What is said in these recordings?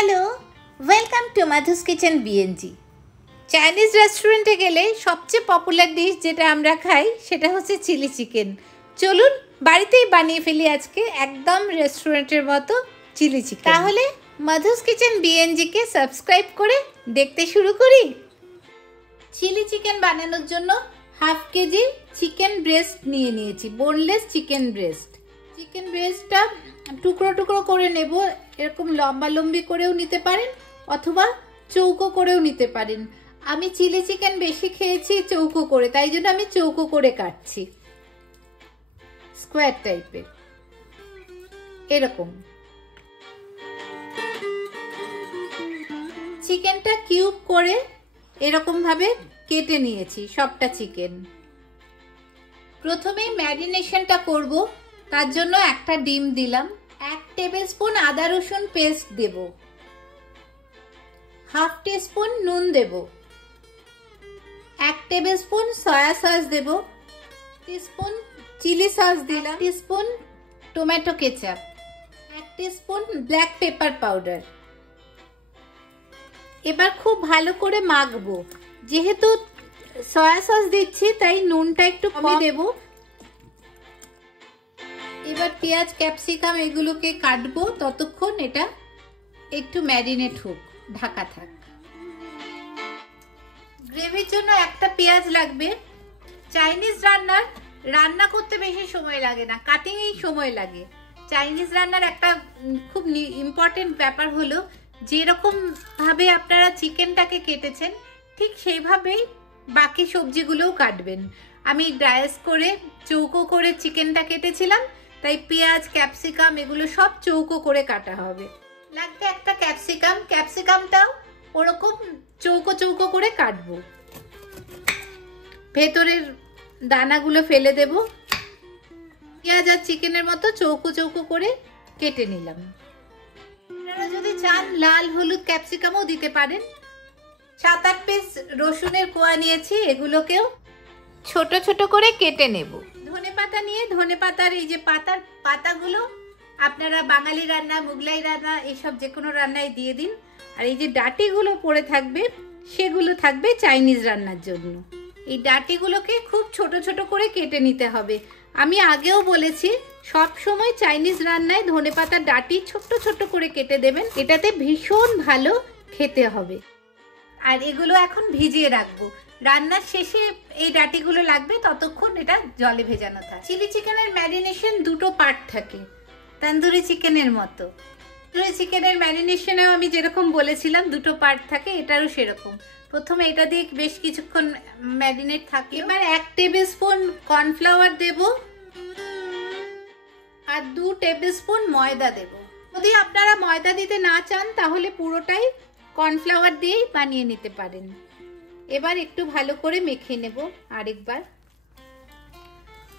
Hello, welcome to Madhu's kitchen BNG. Chinese রেস্টুরেন্টে গেলে সবচেয়ে পপুলার ডিশ যেটা আমরা খাই সেটা হচ্ছে চিলি চিকেন। চলুন বাড়িতেই বানিয়ে ফেলি আজকে একদম রেস্টুরেন্টের মতো চিলি চিকেন। তাহলে মাধুস কিচেন বিএনজিকে সাবস্ক্রাইব করে দেখতে শুরু করি। চিলি চিকেন বানানোর জন্য হাফ কেজি চিকেন ব্রেস্ট নিয়েছি, বোনলেস চিকেন ব্রেস্ট। চিকেন ব্রেস্টটা টুকরো টুকরো করে নেব, এরকম লম্বা লম্বি করেও নিতে পারেন অথবা চৌকো করেও নিতে পারেন। আমি চিলি চিকেন বেশি খেয়েছি চৌকো করে, তাই জন্য আমি চৌকো করে কাটছি, স্কোয়ার টাইপের এরকম। চিকেনটা কিউব করে এরকম ভাবে কেটে নিয়েছি সবটা চিকেন। প্রথমে ম্যারিনেশনটা করব, তার জন্য একটা ডিম দিলাম, 1 টেবিল স্পুন আদা রসুন পেস্ট দেব, হাফ টিস্পুন নুন দেব, 1 টেবিল স্পুন সয়া সস দেব, টিস্পুন চিলি সস দিলাম, teaspoon tomato ketchup, 1 teaspoon black pepper powder. এবার খুব ভালো করে মাখবো, যেহেতু সয়া সস দিচ্ছি তাই নুনটা একটু কমই দেব। এবার পেঁয়াজ ক্যাপসিকাম এগুলোকে কাটবো, ততক্ষণ এটা একটু ম্যারিনেট হোক, ঢাকা থাক। গ্রেভির জন্য একটা পেঁয়াজ লাগবে। চাইনিজ রান্না করতে বেশি সময় লাগে না, কাটিংয়েই সময় লাগে। চাইনিজ রান্নার একটা খুব ইম্পর্টেন্ট ব্যাপার হলো যেরকম ভাবে আপনারা চিকেনটাকে কেটেছেন ঠিক সেইভাবেই বাকি সবজিগুলোও কাটবেন। আমি ডায়াস করে চৌকো করে চিকেনটা কেটেছিলাম, তাই পেঁয়াজ ক্যাপসিকাম এগুলো সব চৌকো করে কাটা হবে। লাগবে একটা ক্যাপসিকাম, ক্যাপসিকামটাও ওরকম চৌকো চৌকো করে কাটবো। ভেতরের দানাগুলো ফেলে দেব। পেঁয়াজ আর চিকেনের মতো চৌকো চৌকো করে কেটে নিলাম। আপনারা যদি চান লাল হলুদ ক্যাপসিকামও দিতে পারেন। 7-8 পিস রসুনের কোয়া নিয়েছি, এগুলোকেও ছোট ছোট করে কেটে নেব। ধনেপাতা নিয়ে ধনেপাতার এই যে পাতাগুলো আপনারা বাঙালি রান্না, মুগলাই রান্না এসব যে কোনো রান্নায় দিয়ে দিন। আর এই যে ডাঁটিগুলো পড়ে থাকবে সেগুলো থাকবে চাইনিজ রান্নার জন্য। এই ডাঁটিগুলোকে খুব ছোট ছোট করে কেটে নিতে হবে। আমি আগেও বলেছি সব সময় চাইনিজ রান্নায় ধনেপাতার ডাঁটি ছোট্ট ছোট্ট করে কেটে দেবেন, এটাতে ভীষণ ভালো খেতে হবে। আর এগুলো এখন ভিজিয়ে রাখবো, রান্নার শেষে এই ডাঁটিগুলো লাগবে, ততক্ষণ এটা জলে ভেজানো থাকে। চিলি চিকেনের ম্যারিনেশন দুটো পার্ট থাকে, তন্দুরি চিকেনের মতো। তন্দুরি চিকেনের ম্যারিনেশনেও আমি যেরকম বলেছিলাম দুটো পার্ট থাকে, এটারও সেরকম। প্রথমে এটা দিয়ে বেশ কিছুক্ষণ ম্যারিনেট থাকে। এবার 1 টেবিল স্পুন কর্নফ্লাওয়ার দেব আর 2 টেবিল স্পুন ময়দা দেব। যদি আপনারা ময়দা দিতে না চান তাহলে পুরোটাই কর্নফ্লাওয়ার দিয়েই বানিয়ে নিতে পারেন। এবার একটু ভালো করে মেখে নেব আরেকবার।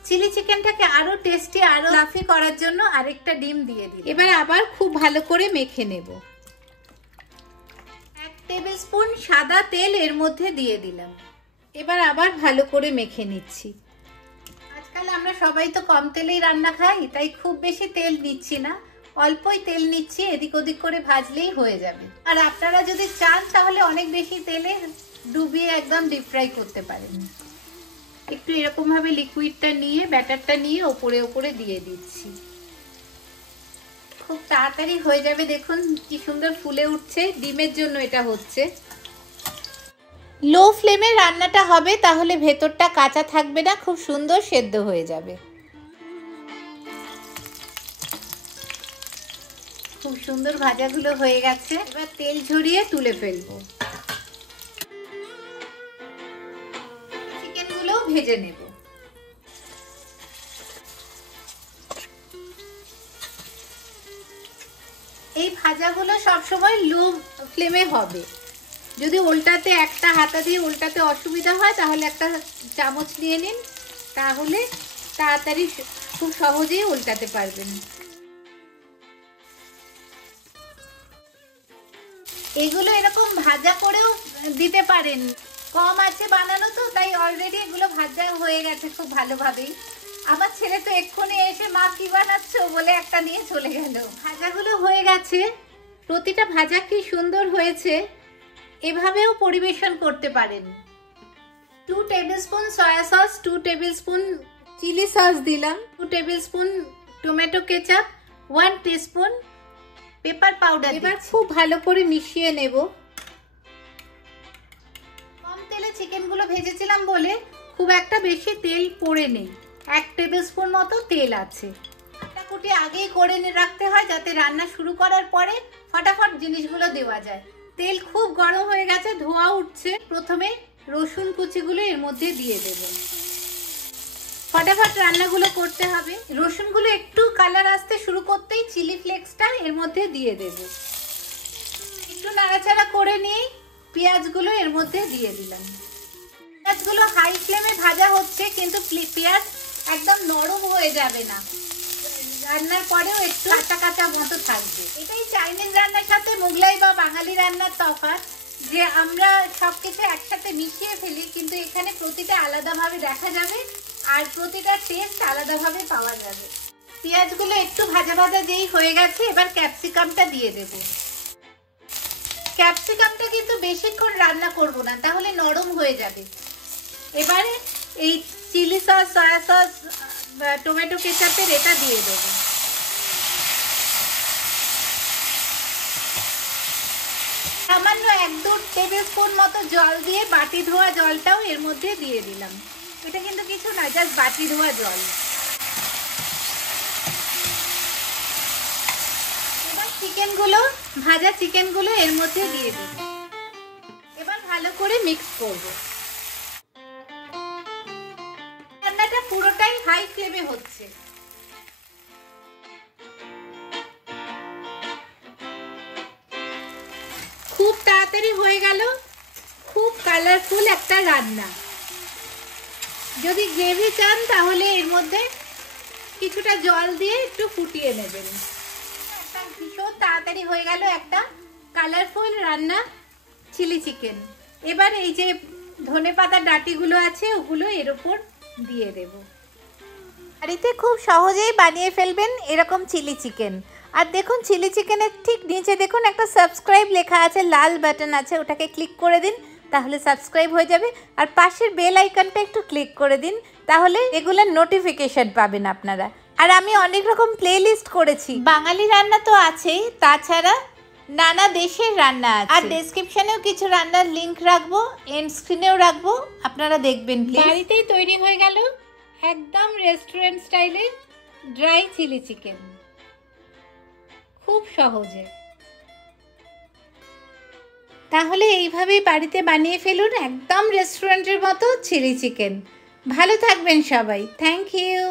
চিলি চিকেনটাকে আরো টেস্টি আরো ফ্লাফি করার জন্য আরেকটা ডিম দিয়ে দিই। এবার আবার খুব ভালো করে মেখে নেব। 1 টেবিল স্পুন সাদা তেল এর মধ্যে দিয়ে দিলাম। এবার আবার ভালো করে মেখে নিচ্ছি। আজকাল আমরা সবাই তো কম তেলেই রান্না খাই, তাই খুব বেশি তেল নিচ্ছি না, অল্পই তেল নিচ্ছি, এদিক ওদিক করে ভাজলেই হয়ে যাবে। আর আপনারা যদি চান তাহলে অনেক বেশি তেলে ডুবিয়ে একদম ডিপ ফ্রাই করতে পারেন। একটু এরকম ভাবে লিকুইডটা নিয়ে ব্যাটারটা নিয়ে ওপরে ওপরে দিয়ে দিচ্ছি, খুব তাড়াতাড়ি হয়ে যাবে। দেখুন কি সুন্দর ফুলে উঠছে, ডিমের জন্য এটা হচ্ছে। লো ফ্লেমে রান্নাটা হবে, তাহলে ভেতরটা কাঁচা থাকবে না, খুব সুন্দর সেদ্ধ হয়ে যাবে। খুব সুন্দর ভাজাগুলো হয়ে গেছে, এবার তেল ঝরিয়ে তুলে ফেলবো। চিকেনগুলো ভেজে নেব। এই ভাজাগুলো সবসময় লো ফ্লেমে হবে। যদি উল্টাতে একটা হাতা দিয়ে উল্টাতে অসুবিধা হয় তাহলে একটা চামচ নিয়ে নিন, তাহলে তাড়াতাড়ি খুব সহজেই উল্টাতে পারবেন। এগুলো এরকম ভাজা করেও দিতে পারেন, কম আছে বানানো তো তাই অলরেডি এগুলো ভাজা হয়ে গেছে খুব ভালোভাবেই। আমার ছেলে তো এক্ষুনি এসে মা কি বানাচ্ছো বলে একটা নিয়ে চলে গেল। ভাজাগুলো হয়ে গেছে, প্রতিটা ভাজা কি সুন্দর হয়েছে, এভাবেও পরিবেশন করতে পারেন। 2 tablespoon soya sauce, 2 tablespoon chilli sauce দিলাম, 2 tablespoon tomato ketchup, 1 teaspoon pepper powder. এবার খুব ভালো করে মিশিয়ে নেব। কম তেলে চিকেনগুলো ভেজেছিলাম বলে খুব একটা বেশি তেল পড়ে নেই, 1 টেবিলস্পুন মতো তেল আছে। কাটাকুটি আগেই করে রাখতে হয় যাতে রান্না শুরু করার পরে ফটাফট জিনিসগুলো দেওয়া যায়। তেল খুব গরম হয়ে গেছে, ধোঁয়া উঠছে। প্রথমে রসুন কুচিগুলো এর মধ্যে দিয়ে দেব। ফটাফট রান্নাগুলো করতে হবে। রসুনগুলো একটু কালার আসতে শুরু করতেই চিলি ফ্লেক্সটা এর মধ্যে দিয়ে দেব। একটু নাড়াচাড়া করে নিয়ে পেঁয়াজগুলো এর মধ্যে দিয়ে দিলাম। পেঁয়াজগুলো হাই ফ্লেমে ভাজা হচ্ছে, কিন্তু পেঁয়াজ একদম নরম হয়ে যাবে না, রান্নার পরেও একটু কাঁচা কাঁচা মতো থাকবে। এটাই চাইনিজ রান্নার সাথে মোগলাই বা বাঙালি রান্নার তফাৎ, যে আমরা সবকিছু একসাথে মিশিয়ে ফেলি, কিন্তু এখানে প্রতিটা আলাদাভাবে দেখা যাবে আর প্রতিটা টেস্ট আলাদাভাবে পাওয়া যাবে। পেঁয়াজগুলো একটু ভাজা ভাজা যেই হয়ে গেছে, এবার ক্যাপসিকামটা দিয়ে দেব। ক্যাপসিকামটা কিন্তু বেশিক্ষণ রান্না করব না, তাহলে নরম হয়ে যাবে। এবারে এই chilli sauce, soy sauce, tomato কেচাপের এটা দিয়ে দেব। সামান্য 1-2 টেবিলস্পুন মতো জল দিয়ে বাটি ধোয়া জলটাও এর মধ্যে দিয়ে দিলাম। এটা কিন্তু কিছু না, জাস্ট বাটি ধোয়া জল। এবার চিকেনগুলো, ভাজা চিকেনগুলো এর মধ্যে দিয়ে দেব। এবার ভালো করে মিক্স করব। রান্নাটা পুরোটাই হাই ফ্লেমে হচ্ছে। খুব তাড়াতাড়ি হয়ে গেল, খুব কালারফুল একটা রান্না। যদি গ্রেভি চান তাহলে এর মধ্যে কিছুটা জল দিয়ে একটু ফুটিয়ে নেবেন। একটা ভীষণ তাড়াতাড়ি হয়ে গেল একটা কালারফুল রান্না, চিলি চিকেন। এবার এই যে ধনেপাতার ডাঁটিগুলো আছে ওগুলো এর উপর দিয়ে দেব। বাড়িতে খুব সহজেই বানিয়ে ফেলবেন এরকম চিলি চিকেন। আর দেখুন চিলি চিকেনের ঠিক নিচে দেখুন একটা সাবস্ক্রাইব লেখা আছে, লাল বাটন আছে, ওটাকে ক্লিক করে দিন, তাহলে সাবস্ক্রাইব হয়ে যাবে। আর পাশের বেল আইকনটা একটু ক্লিক করে দিন, তাহলে এগুলোর নোটিফিকেশন পাবেন আপনারা। আর আমি অনেক রকম প্লেলিস্ট করেছি, বাঙালি রান্না তো আছেই, তাছাড়া নানা দেশের রান্না আছে। আর ডেসক্রিপশনেও কিছু রান্নার লিংক রাখবো, এন্ড স্ক্রিনেও রাখবো, আপনারা দেখবেন প্লিজ। বাড়িতেই তৈরি হয়ে গেল একদম রেস্টুরেন্ট স্টাইলের ড্রাই চিলি চিকেন, খুব সহজে। তাহলে এইভাবেই বাড়িতে বানিয়ে ফেলুন একদম রেস্টুরেন্টের মতো চিলি চিকেন। ভালো থাকবেন সবাই, থ্যাংক ইউ।